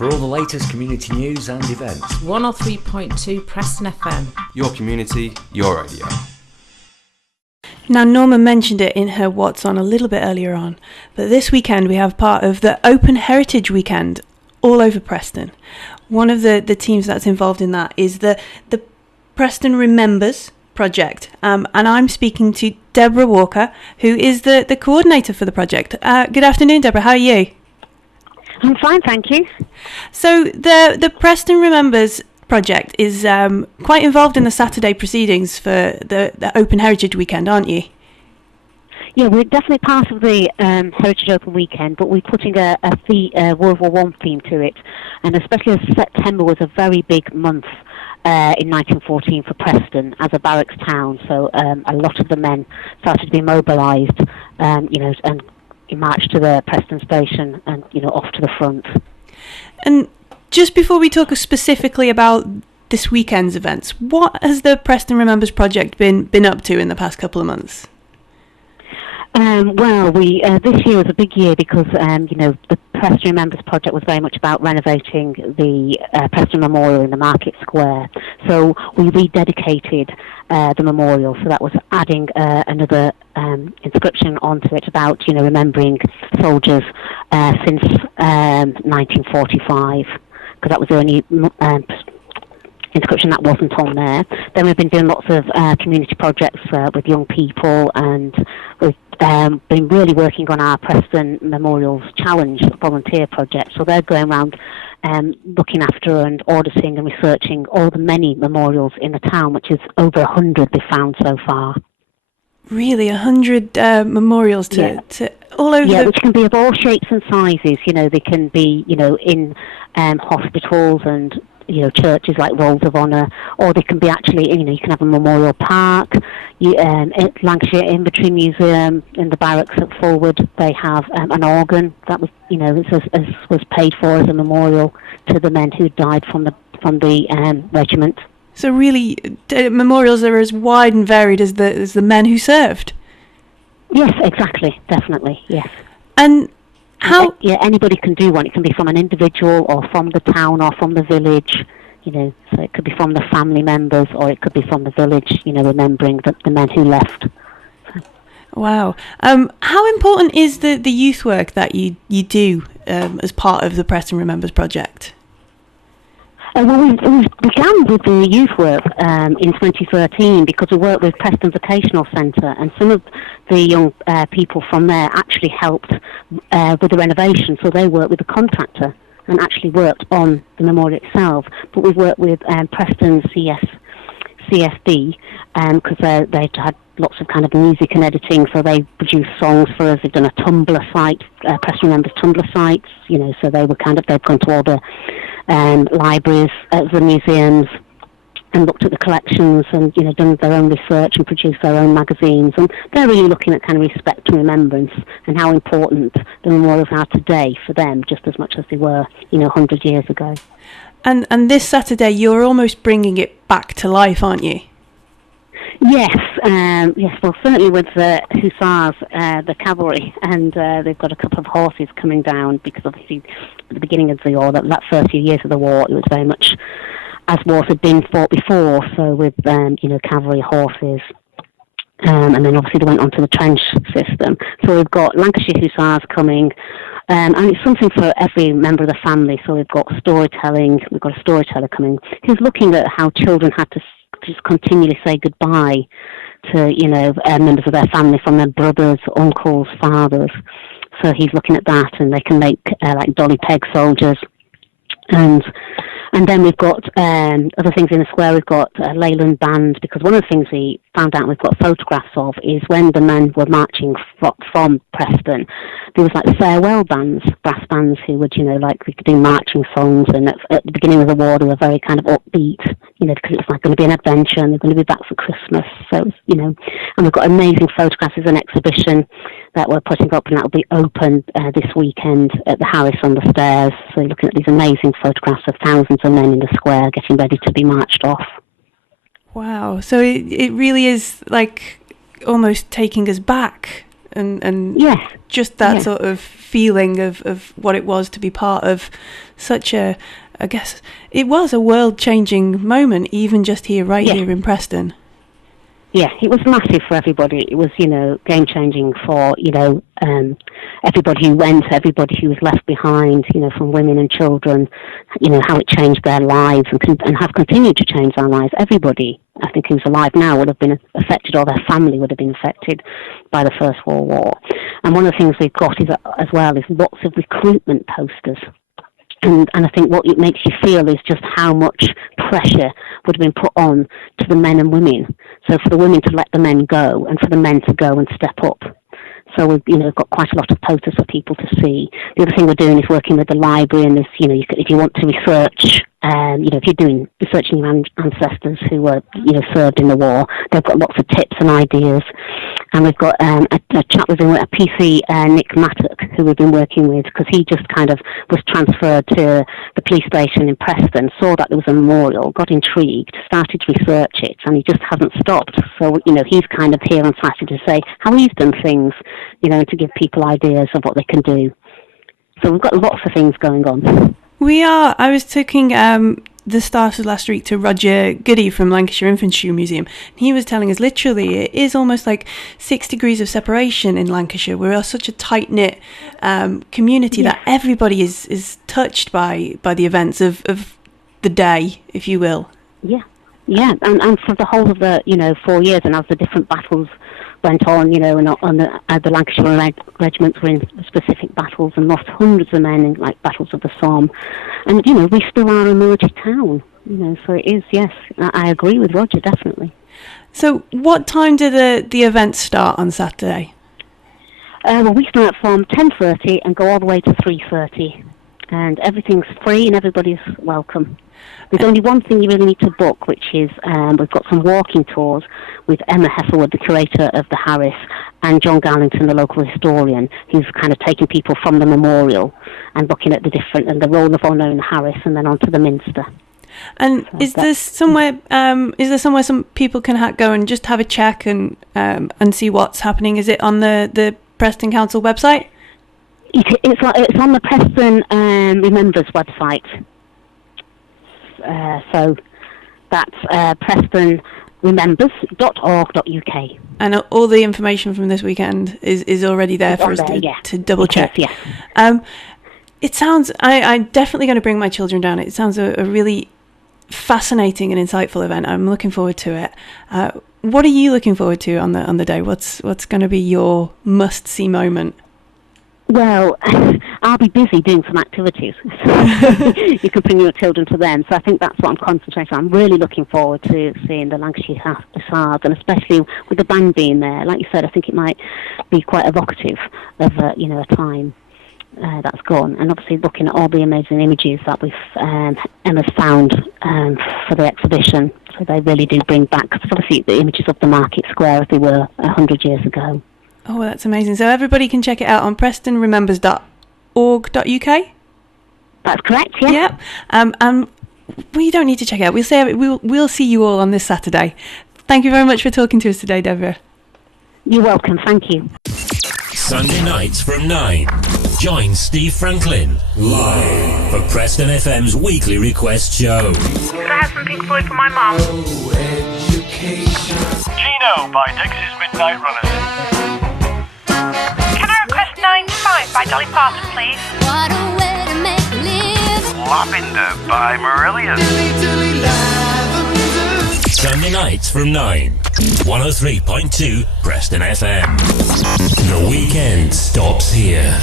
For all the latest community news and events. 103.2 Preston FM. Your community, your radio. Now, Norma mentioned it in her What's On a little bit earlier on, but this weekend we have part of the Open Heritage Weekend all over Preston. One of the teams that's involved in that is the Preston Remembers Project, and I'm speaking to Debra Walker, who is the coordinator for the project. Good afternoon, Debra. How are you? I'm fine, thank you. So the Preston Remembers Project is quite involved in the Saturday proceedings for the Open Heritage Weekend, aren't you? Yeah, we're definitely part of the Heritage Open Weekend, but we're putting a World War One theme to it, and especially as September was a very big month in 1914 for Preston as a barracks town, so a lot of the men started to be mobilised, and marched to the Preston station and off to the front. And just before we talk specifically about this weekend's events, what has the Preston Remembers Project been up to in the past couple of months? We this year was a big year because the Preston Remembers Project was very much about renovating the Preston Memorial in the Market Square. So we rededicated the memorial. So that was adding another inscription onto it about remembering soldiers since 1945, because that was the only inscription that wasn't on there. Then we've been doing lots of community projects with young people, and we've been really working on our Preston Memorials Challenge volunteer project. So they're going around looking after and auditing and researching all the many memorials in the town, which is over 100 they've found so far. Really, 100 memorials to all over. Yeah, which can be of all shapes and sizes. They can be in hospitals and churches like Rolls of Honour, or they can be actually, you can have a memorial park. At Lancashire Inventory Museum in the barracks at Forward, they have an organ that was, was paid for as a memorial to the men who died from the regiment. So really, memorials are as wide and varied as the men who served. Yes, exactly, definitely, yes. And how? Yeah, anybody can do one. It can be from an individual or from the town or from the village, so it could be from the family members or it could be from the village, remembering the men who left. Wow. How important is the youth work that you do as part of the Preston Remembers Project? We began with the youth work in 2013 because we worked with Preston Vocational Centre, and some of the young people from there actually helped with the renovation. So they worked with the contractor and actually worked on the memorial itself. But we've worked with Preston CSD because they had lots of kind of music and editing, so they produced songs for us. They've done a Tumblr site, Preston Remembers Tumblr sites, so they've gone to all the libraries, the museums, and looked at the collections and done their own research and produced their own magazines. And they're really looking at kind of respect and remembrance and how important the memorials are today for them, just as much as they were 100 years ago. And this Saturday you're almost bringing it back to life, aren't you? Yes. Well, certainly with the Hussars, the cavalry, and they've got a couple of horses coming down because obviously at the beginning of the war, that first few years of the war, it was very much as wars had been fought before. So with cavalry horses, and then obviously they went on to the trench system. So we've got Lancashire Hussars coming. And it's something for every member of the family. So we've got storytelling. We've got a storyteller coming who's looking at how children had to just continually say goodbye to, members of their family, from their brothers, uncles, fathers. So he's looking at that, and they can make like dolly peg soldiers. And then we've got other things in the square. We've got a Leyland band, because one of the things we found out we've got photographs of is when the men were marching from Preston, there was like farewell bands, brass bands who would, like we could do marching songs. And at the beginning of the war, they were very kind of upbeat, because it was like going to be an adventure and they're going to be back for Christmas. So, and we've got amazing photographs. There's an exhibition that we're putting up, and that will be open this weekend at the Harris on the Stairs. So you're looking at these amazing photographs of thousands of men in the square getting ready to be marched off. Wow. So it really is like almost taking us back and Yes. just that Yes. sort of feeling of what it was to be part of such a, I guess, it was a world-changing moment, even just here in Preston. Yeah, it was massive for everybody. It was, game-changing for, everybody who went, everybody who was left behind, from women and children, how it changed their lives and have continued to change their lives. Everybody, I think, who's alive now would have been affected, or their family would have been affected by the First World War. And one of the things we've got is lots of recruitment posters. And I think what it makes you feel is just how much pressure would have been put on to the men and women. So for the women to let the men go, and for the men to go and step up. So we've got quite a lot of posters for people to see. The other thing we're doing is working with the library, and if you want to research, if you're doing researching your ancestors who were served in the war, they've got lots of tips and ideas. And we've got a chap with a PC, Nick Mattock, who we've been working with, because he just kind of was transferred to the police station in Preston, saw that there was a memorial, got intrigued, started to research it, and he just hasn't stopped. So, he's kind of here on Saturday to say how he's done things, to give people ideas of what they can do. So we've got lots of things going on. I was taking the staff last week to Roger Goody from Lancashire Infantry Museum. He was telling us literally it is almost like 6 degrees of separation in Lancashire. We're such a tight-knit community that everybody is touched by the events of the day, if you will. Yeah, and for the whole of the 4 years, and as the different battles went on, and on the Lancashire regiments were in specific battles and lost hundreds of men in battles of the Somme, and we still are a military town, so it is. Yes, I agree with Roger, definitely. So, what time do the events start on Saturday? Well, we start from 10:30 and go all the way to 3:30, and everything's free and everybody's welcome. There's only one thing you really need to book, which is we've got some walking tours with Emma Heffelwood, the curator of the Harris, and John Garlington, the local historian, who's kind of taking people from the memorial and looking at the role of honour in the Harris and then onto the Minster. And so is there somewhere some people can go and just have a check and see what's happening? Is it on the Preston Council website? It's on the Preston Remembers website. So that's prestonremembers.org.uk. And all the information from this weekend is already there for us to double check. Yes. It sounds, I'm definitely going to bring my children down. It sounds a really fascinating and insightful event. I'm looking forward to it. What are you looking forward to on the day? What's going to be your must-see moment? Well, I'll be busy doing some activities. You can bring your children to them. So I think that's what I'm concentrating on. I'm really looking forward to seeing the Lancashire Hussars, and especially with the band being there. Like you said, I think it might be quite evocative of a time that's gone. And obviously looking at all the amazing images that Emma's found for the exhibition. So they really do bring back, because obviously the images of the market square as they were 100 years ago. Oh, that's amazing. So everybody can check it out on prestonremembers.org.uk? That's correct, yeah. Yeah. We don't need to check it out. We'll see you all on this Saturday. Thank you very much for talking to us today, Debra. You're welcome. Thank you. Sunday nights from 9. Join Steve Franklin live for Preston FM's weekly request show. Could I have some Pink Floyd for my mum? Gino by Dixie's Midnight Runners. Can I request 9 to 5 by Dolly Parton, please? What a way to make a live. Lavender by Marillion. Sunday nights from 9. 103.2 Preston FM. The weekend stops here.